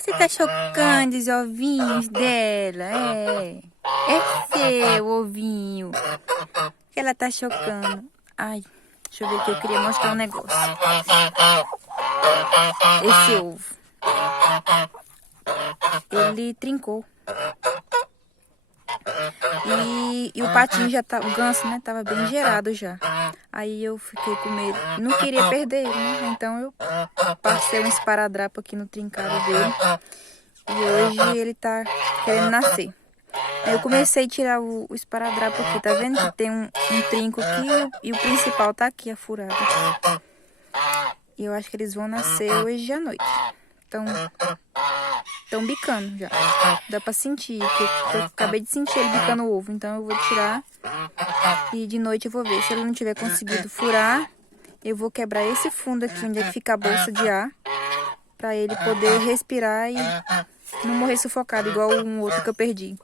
Você tá chocando os ovinhos dela, é. É seu ovinho que ela tá chocando. Ai, deixa eu ver aqui, eu queria mostrar um negócio. Esse ovo. Ele trincou. E o patinho já tá, o ganso, né, tava bem gerado já. Aí eu fiquei com medo, não queria perder ele, né? Então eu passei um esparadrapo aqui no trincado dele. E hoje ele tá querendo nascer. Aí eu comecei a tirar o esparadrapo aqui, tá vendo que tem um trinco aqui e o principal tá aqui, a furada. E eu acho que eles vão nascer hoje à noite. Estão bicando já. Dá pra sentir, que eu acabei de sentir ele bicando o ovo. Então eu vou tirar e de noite eu vou ver. Se ele não tiver conseguido furar, eu vou quebrar esse fundo aqui, onde é que fica a bolsa de ar, pra ele poder respirar e não morrer sufocado, igual um outro que eu perdi.